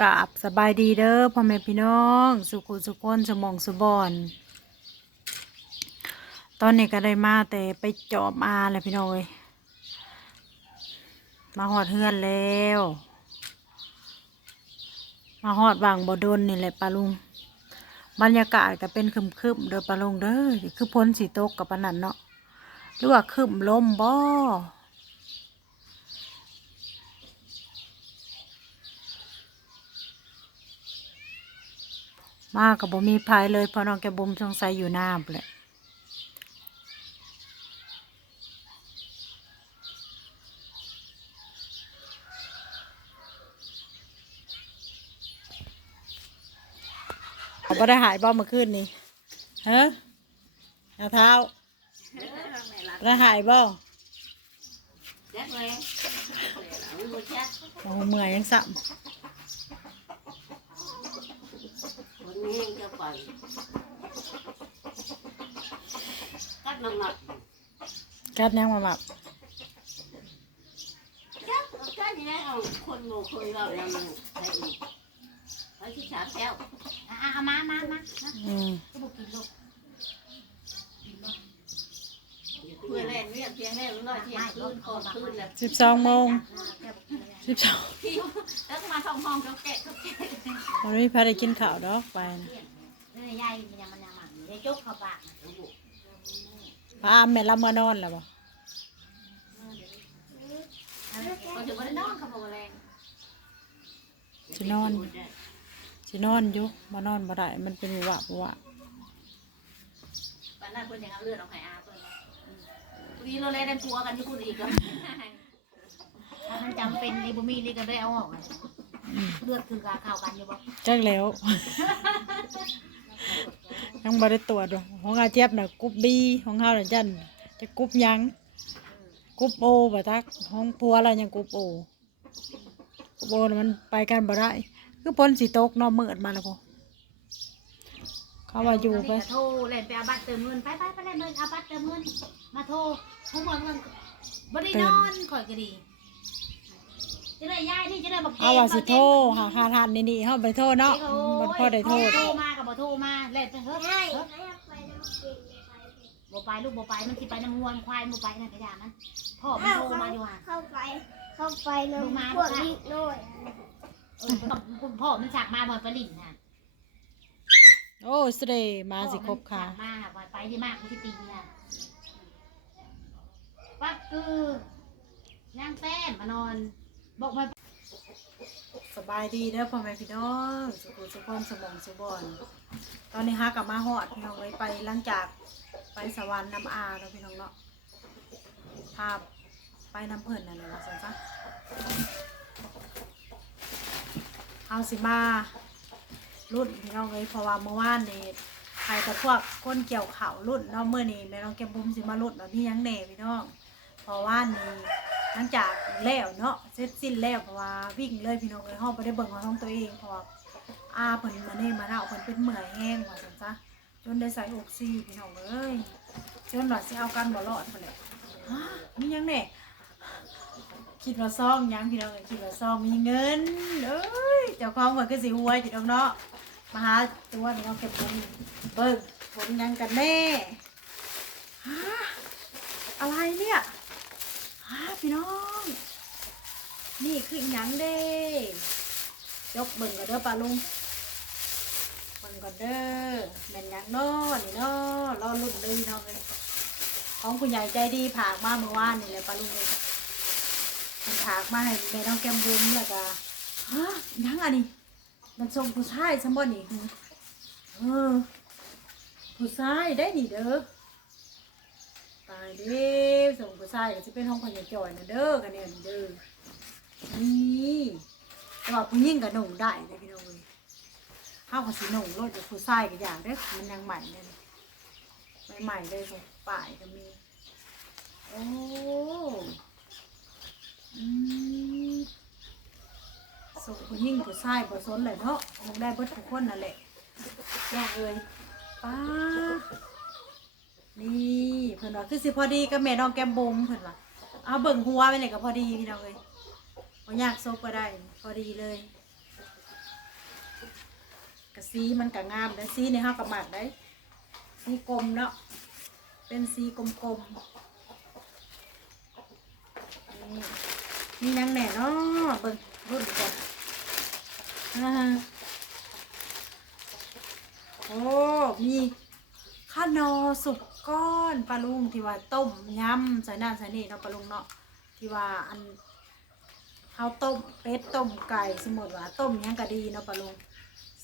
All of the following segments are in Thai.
กราบสบายดีเด้อพ่อแม่พี่น้อง สุขุสุขคนสมองสุบอนตอนนี้ก็ได้มาแต่ไปจอบอาเลยพี่น้อยมาหอดเฮือนแล้ว มาหอดบางบ่ดนนี่แหละปาลุง บรรยากาศก็เป็นครึมเด้อปาลุงเด้อคือพ้นสีตกกับปนันเนาะหรือว่าคึมลมบ่ มากกับบ่มีภายเลยเพราะน้องแกบุมสงสัยอยู่หน้าพุ่นแหละเขาบ่ได้หายบ่เมื่อคืนนี้ฮะเอาเท้าได้หายบ่จักเลยเอาโอ้เมื่อยยังสั่ม คนแห้งก็ไปกัดน้ำหนักกัดยังมาแบบจักกัดนี่แหละเอาคนโง่เคยเราแล้วมันใส่อีกไปที่สามแก้วอะเอามามามาอืม ก็บอกกินลูก เพื่อแล่นเรียกเพียงแล่นร้อยเที่ยงคืนก่อนคืนแล้วสิบสองโมงสิบสองพี่แล้วก็มาท่องห้องเขาแกะเขาแกะวันนี้พาได้กินข้าวดอกไปนะนี่ยายมันยังมันยังมันยายจุกเข้าปากพาแม่ละเมื่อนอนแล้วบ่เขาจะมาได้นอนเขาบอกว่าแรงสินอนสินอนอยู่มานอนบ่ได้มันเป็นวิวะวิวะปานนั้นเพิ่นยังเอาเลือดออกให้อาเพิ่นพอดีเราเลยได้ปัวกันที่คุณอีกแล้วถ้ามันจำเป็นนี่บ่มีนี่ก็ได้เอาออกอะเลือดคือกาเข้ากันอยู่บ่จักแล้ว ยังบ่ได้ตรวจด้วยของอาเจี๊ยบน่ะกรุ๊ปบีของเฮาน่ะจันจะกรุ๊ปหยังกรุ๊ปโอบ่ทักของผัวเรายังกรุ๊ปโอกรุ๊ปโอน่ะมันไปกันบ่ได้คือพ้นสิตกเนาะมืดมาแล้วพอเขาว่าอยู่ไป โทรเล่นไปเอาบัตรเติมเงินไปไปไปเล่นเงินเอาบัตรเติมเงินมาโทร ผมว่ามันบ่ได้นอนข่อยก็ดีจะได้ย้ายที่จะได้บอกเอาว่าสิโทรหาหาทานนี่ๆเฮาไปโทรเนาะมันพอได้โทษโทรมากับบ่โทรมาเล่นไปเฮ้ยเฮ้ยบ่ไปลูกบ่ไปมันสิไปน้ำงวนควายบ่ไปนั่นก็อย่ามันพ่อมันโทรมาอยู่ห่าเข้าไปเข้าไปแล้วลงมาพวกนี้น้อยเออคุณพ่อมันสักมาบ่อยไปลิ่นน่ะโอ้สเดย์มาสิครบค่ะพ่อมันสักมาบ่อยไปที่มากคุณที่ตีน่ะ ปักคือย่างแต้มมานอน บอกมาสบายดีเด้อพ่อแม่พี่น้องสุขุสุขคนสมองสุบอนตอนนี้ฮากลับมาฮอดพี่น้องเลยไปหลังจากไปสวรรค์น้ำอาเนาะพี่น้องเนาะพาไปน้ำเพิ่นนั่นแหละว่าซั่นซะเอาสิมารุ่นพี่น้องเลยเพราะว่าเมื่อวานนี่ใครแต่พวกคนเกี่ยวเข่ารุ่นเนาะเมื่อนี้แม่น้องแก้มบุ้มสิมารุ่นแบบนี้ยังแหน่พี่น้อง เพราะว่านี่หลังจากแล้วเนาะเสร็จสิ้นแล้วเพราะว่าวิ่งเลยพี่น้องเลยห้องไปได้เบิ่งของท้องตัวเองเพราะว่าอาเพิ่นมาเน่มาเน่าเพิ่นเป็นเหมื่อยแห้งว่าซั่นซะจนได้ใส่อกซิพี่น้องเอ้ยจนหลอดสิเอากันบ่รอดพุ่นแหละฮะมีหยังแหน่คิดว่าซองหยังพี่น้องเอ้ยคิดว่าซองมีเงินเอ้ยเจ้าของเหมือนก็สิหวยจิตองเนาะมาหาตัวพี่น้องเก็บเงินเบิ่งผลยังกันแน่ฮะอะไรเนี่ย พี่น้อง นี่คือหยังเด้ยกเบิ่งก่อนเด้อปลาลุงเบิ่งก่อนเด้อแม่นหยังเนาะนี่เนาะรอรุ่นเลยพี่น้องเลยของคุณใหญ่ใจดีผากมาเมื่อวานนี่เลยปลาลุงเลยมันผากมาให้แม่น้องแก้มบุญแล้วก็ฮะยังอันนี้มันส่งผู้ชายสมบ่นี่เออผู้ชายได้นี่เด้อ ตายเด้อส่งผู้ชายก็จะเป็นห้องคนใหญ่จ่อยนะเด้อกันเนี่ยเด้อนี่แต่ว่าผู้หญิงกับหนุ่งได้เลยพี่น้องเลยข้าวกับสีหนุ่งรถกับผู้ชายกับอย่างเด้อมันยังใหม่เลยใหม่ๆเลยของป่ายก็มี โอ้ส่งผู้หญิงผู้ชายผู้สนเลยเนาะคงได้เบิดทุกคนนั่นแหละแย่เลยป้า นี่เพิ่นว่าคือสิพอดีกับแม่น้องแก้มบุมเพิ่นว่าเอาเบิ่งหัวไปเลยก็พอดีพี่น้องเอ้ยบ่ยากซบก็ได้ พอดีเลยกระสีมันกะงามแล้วสีนี่เฮากับหมักได้สีกลมเนาะเป็นสีกลมๆนี่มีหยังแหน่เนาะเบิ่งรุ่นก่อนอโอ้มีข้าวหนอสุก ก้อนปลาลุงที่ว่าต้มยำใส่น้ำใส่นี่เนาะปลาลุงเนาะที่ว่าอันข้าวต้มเป็ดต้มไก่สมมติว่าต้มยังก็ดีเนาะปะลุง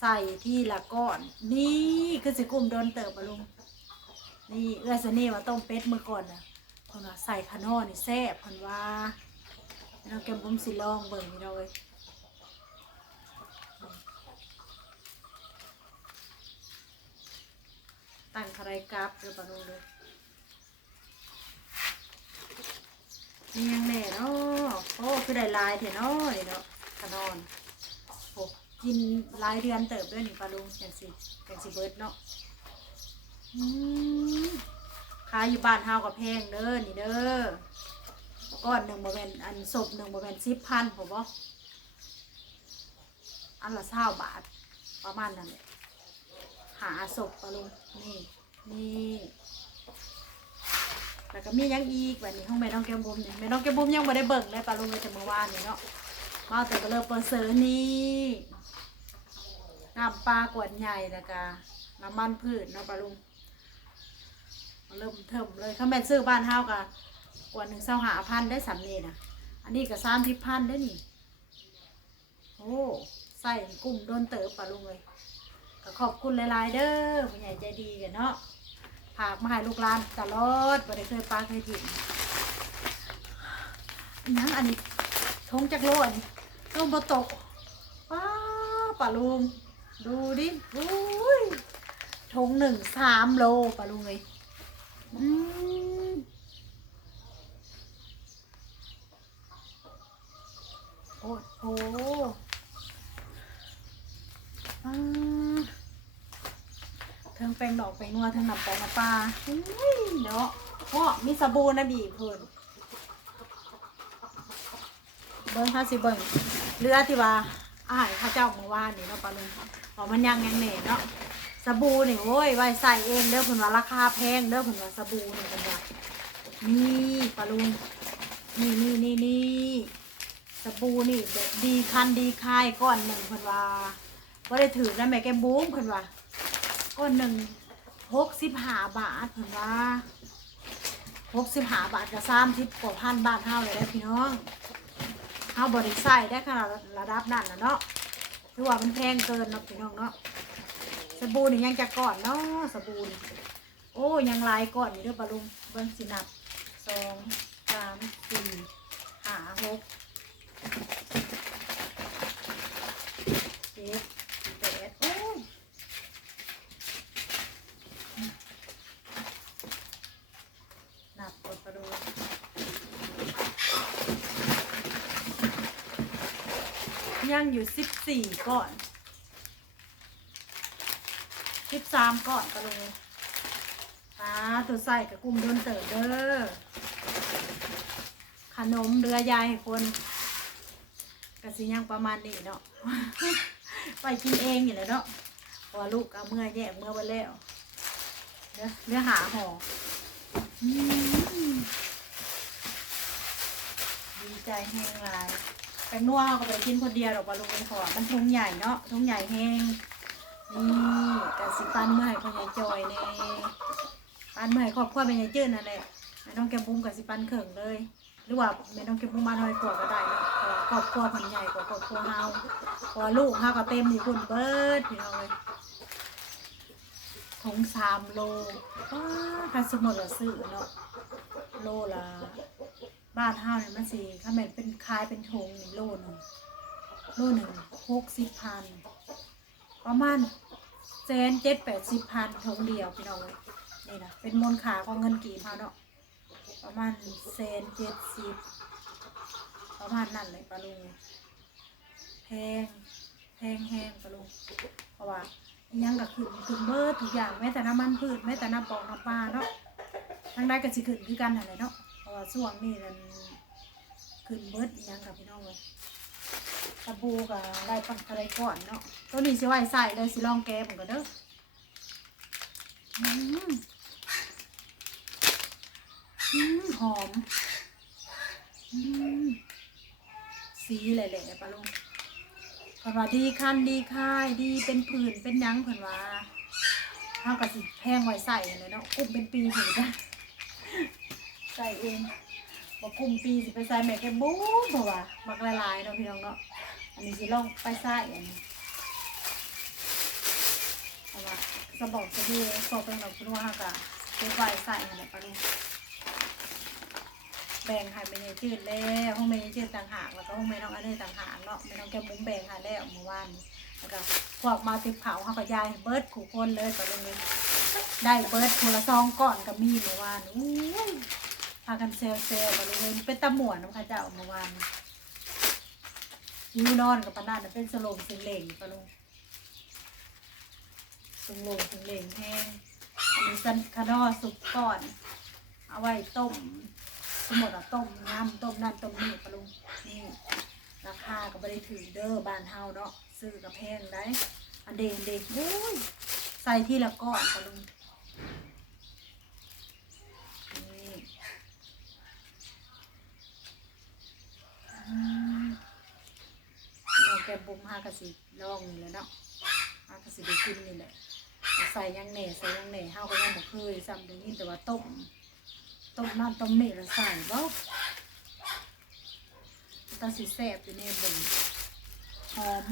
ใส่ที่ละก้อน นี่คือสิกุ้มโดนเติบปะลุงนี่เอื้อสนี่ว่าต้มเป็ดเมื่อก่อนนะคนว่าใส่ขานอนี่แซ่บคนว่าเราแกมบุ้มสิลองเบิ่งนี่เราเลย ตั้งคารายกราฟเด้อปะลุงเลยมียังแหน่เนาะโอ้คือได้ลายเถอะเนาะนี่เนาะขนอนโอ้กินหลายเดือนเติบด้วยนี่ปลาลุงอย่างสิอย่างสิเบิดเนาะอืมขายอยู่บ้านเฮากับแพงเด้อนี่เด้อก้อนหนึ่งบ่แมนอันศพหนึ่งบ่แมนสิบพันผมบ่อันละเศร้าบาทประมาณนั้นแหละ หาศพปลาลุงนี่นี่แล้วก็มียังอีกแบบนี้ห้องแม่น้องแก้มบุ้มเนี่ยแม่น้องแก้มบุ้มยังไม่ได้เบิ่งเลยปลาลุงเลยแต่เมื่อวานนี่เนาะมาแต่ก็เริ่มเปิดเสือนี่น้ำปลากวดใหญ่แล้วก็น้ำมันพืชเนาะปลาลุงเริ่มเทิมเลยข้าแม่ซื้อบ้านเฮากะกว่าหนึ่งเศร้าหาพันได้สามเนี่นะอันนี้ก็สามสิบพันได้นี่ โอ้ใส่กุ้งโดนเติบปลาลุงเลย ก็ขอบคุณหลายๆเด้อผู้ใหญ่ใจดีกันเนาะผากมาให้ลูกหลานตลอดบ่ได้เคยปลาเคยถิ่นอันนั้นอันนี้ทงจักโลอันนี้ต้มบะตกป้าปลาลุงดูดิอุ้ยทงหนึ่งสามโลปลาลุงเลยอืมโอ้โหอ่า เทิง แปลงดอกแปลงนัวเทิงหนับปองน้ำปลาอุ้ยเนาะเพราะมีสบู่นะบีเพิ่นเบิ้งค่ะสิเบิ้งเรือที่ว่าอาหารข้าเจ้าเมื่อวานนี่เนาะปลาลุงบอกมันยังยังเหน่เนาะสบู่นี่โว้ยไว้ใส่เองเด้อเพิ่นว่าราคาแพงเด้อเพิ่นว่าสบู่นี่เพิ่นว่านี่ปลาลุงนี่นี่นี่นี่สบู่นี่แบบดีคันดีคายก้อนหนึ่งเพิ่นว่าบ่ได้ถือนะแม่แกมบุ้งเพิ่นว่า ก้อนหนึ่งหกสิบห้าบาทเห็นว่าหกสิบห้าบาทกับสามสิบกว่าพันบาทเท่าเลยได้พี่น้องเท่าบริใส่ได้ขนาดระดับนั้นนะเนาะถือว่ามันแพงเกินเนาะพี่น้องเนาะสบู่นี่ยังจะก่อนเนาะสบู่นี่โอ้ยังลายก่อนนี่เด้วยปะลุงเบิ้งสินับสองสามสี่ห้าหกเจ็ดโอ้ย นับกดประดู ยังอยู่สิบสี่ก่อนสิบสามก่อนกระดูตาตัวใส่กับกุ้มโดนเติบเด้อขนมเรือยายให้คนกะสิยังประมาณนี้เนาะไปกินเองอยู่แล้วเนาะพราะว่าลูกก็เมื่อยแยกเมื่อวันแล้วเนื้อเนื้อหาห่อดีใจแห้งหลาย แป้งนัวเขาก็ไปกินคนเดียวดอกบอลลูนขอมันทุ่งใหญ่เนาะทุ่งใหญ่แห้งนี่กสิปันเมื่อให้พ่อใหญ่จอยเนี่ยปันเมื่อให้ครอบครัวเป็นใหญ่จื้นนั่นแหละไม่ต้องแกมบุ้มกับสิปันเข่งเลย หรือว่าไม่ต้องแกมบุ้มมาหน่อยกว่าก็ได้เนาะครอบครัวมันใหญ่กว่าครอบครัวเฮาพราะว่าลูกเฮาก็เต็มอยู่คุณเบิดพี่น้องเลยถุงสามโลว้าคันสมมติว่าซื้อเนาะโลละ บ้านเฮาเนี่ยมันสิถ้าแม่นเป็นคายเป็นถุงนี่โลหนึงโลหนึ่งหกสิบพันประมาณแสนเจ็ดแปดสิบพันถุงเดียวพี่น้องเอ้ยนี่นะเป็นมูลค่าของเงินกีบเฮาเนาะประมาณแสนเจ็ดสิบประมาณนั้นเลยปะลุงแพงแพงแห้งปะลุงเพราะว่ายังก็ขึ้นขึ้นเบิดทุกอย่างแม้แต่น้ำมันพืชแม้แต่น้ำปอกน้ำปลาเนาะทั้งได้ก็สิขึ้นคือกันนั่นแหละเนาะ ว่าช่วงนี้มันขึ้นเบิดอิหยังกับพี่น้องเลยไปสบู่กับได้ปังอะไรก่อนเนาะตัวนี้สิไว้ใส่เลยสิลองแก้ผมก็เด้ออืมอืมหอมอืมสีแหล่ๆปะลุงเพิ่นว่าดีคันดีค่ายดีเป็นผื่นเป็นหยังเพิ่นว่าเท่ากับสิแพงไว้ใส่เลยเนาะกุ้มเป็นปีถึงจะ ใส่เองบอกกุ้มปีสิไปใส่แม่แกบู๊เพราะว่ามักละลายเนาะพี่น้องเนาะอันนี้สิลองไปใส่อันนี้เพราะว่าสบอกจะดูสอบเป็นดอกคุณว่าค่ะเก็บไว้ใส่อะไรปะลุงแบ่งให้ไม่ใช่จืดแล้วห้องไม่ใช่จืดต่างหากแล้วก็ห้องไม่น้องอันนี้ต่างหากเนาะไม่น้องแกมุ้งแบ่งให้แล้วเมื่อวานแล้วก็พวกมาติดเผาเขาก็ยายเบิร์ดขู่คนเลยปะลุงได้เบิร์ดคนละซองก่อนกับมีเมื่อวานอู้ย พากันเซลเซลปะลุงเลยเป็นตะหมวนน้ำข้าเจ้าเมื่อวานยูนอนกับปานานเป็นสโลงสิงเหลงปะลุงสโลงสิงเหลงแห้งอันนี้ซันคานอสุกก่อน เอาไว้ต้มสมมติว่าต้มน้ำต้มนั่นต้มนี่ปะลุงนี่ราคาก็ไม่ได้ถือเด้อบ้านเฮาเนาะซื้อกับแพงได้อันเดงเด็กอุ้ยใส่ที่ละก้อนปะลุงนี่ อืมเราแกบุ้มห้ากระสิลองนี่แหละเนาะห้ากระสิได้กินนี่แหละใส่ยังแหน่ใส่ยังแหน่ห้าก็ยังบ่เคยซ้ำเดี๋ยวนี้แต่ว่าต้มต้มน้ำต้มนี่แล้วใส่บ่ตาสิแซ่บอยู่ในเบิ่งหอม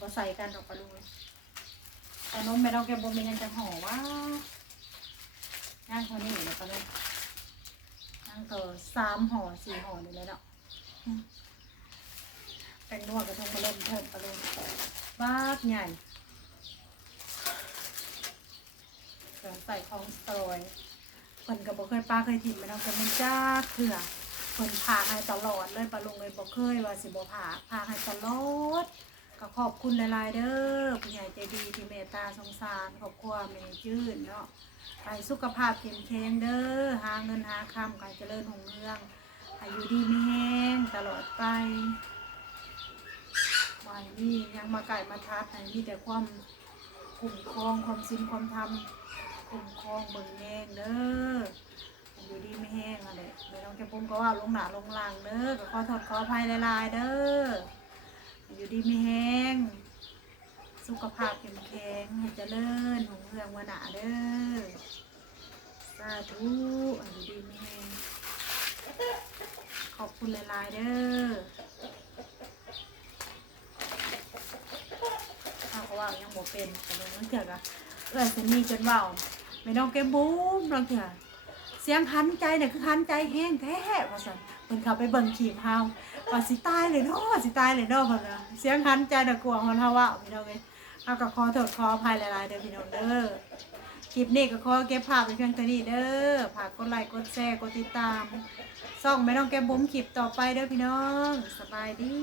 บ่ใส่กันดอกปลาลูกแต่นมไม่ต้องแกบ่มีหยังจะห่อว่าย่างเท่านี้แหละปลาลูกย่างก็สามห่อสี่ห่อนี่และเนาะ แตงนวดกระทงมาเล่นเพิ่มปลาลงบ้าใหญ่เครื่อใส่ของสตรอยเพิ่นก็บ่เคยป้าเคยถิ่มไปน้องเพิ่นมันจ้าเถื่อเพิ่นพาให้ตลอดเลยปลาลงเลยบ่เคยว่าสิบ่พาพาให้ตลอดก็ขอบคุณหลาย ๆ เด้อผู้ใหญ่ใจดีที่เมตตาสงสารครอบครัวแม่จื้นเนาะไปสุขภาพเข้มแข็งเด้อหาเงินหาคำการเจริญรุ่งเรือง อายุดีมีแห้งตลอดไปวายนี่ยังมาไก่มาทัดให้มีแต่ความคุ้มครองความสินความทำคุ้มครองเบิ่งแยงเด้ออยู่ดีไม่แห้งอะไรไม่ต้องแกปุ้มก็ว่าลงหนาลงหลังเด้อก็ขอโทษขอภัยลายๆเด้ออยู่ดีไม่แห้งสุขภาพเข้มแข็งให้เจริญหงเรืองวนาเด้อสาธุอยู่ดีไม่แห้ง ขอบคุณหลายๆเด้อเขาก็ว่ายังบ่เป็นแต่บางเถื่อก็เอื้อยสนีจนเว่าไม่ต้องแกบูมบางเถื่อเสียงหันใจเนี่ยคือหันใจแห้งแท้ว่าซั่นเพิ่นเข้าไปเบิ่งขีมเฮาว่าสิตายเลยเนาะสิตายเลยเนาะเพิ่นว่าเสียงหันใจน่ะกลัวฮาเฮาว่าพี่น้องเอ้ยเอาก็ขอโทษขออภัยหลายๆเด้อพี่น้องเด้อ คลิปนี้ก็ขอเก็บภาพไปเพียงเท่านี้เด้อฝากกดไลค์กดแชร์กดติดตาม ส่องไม่ต้องแก้บุ้มคลิปต่อไปเด้อพี่น้อง สบายดี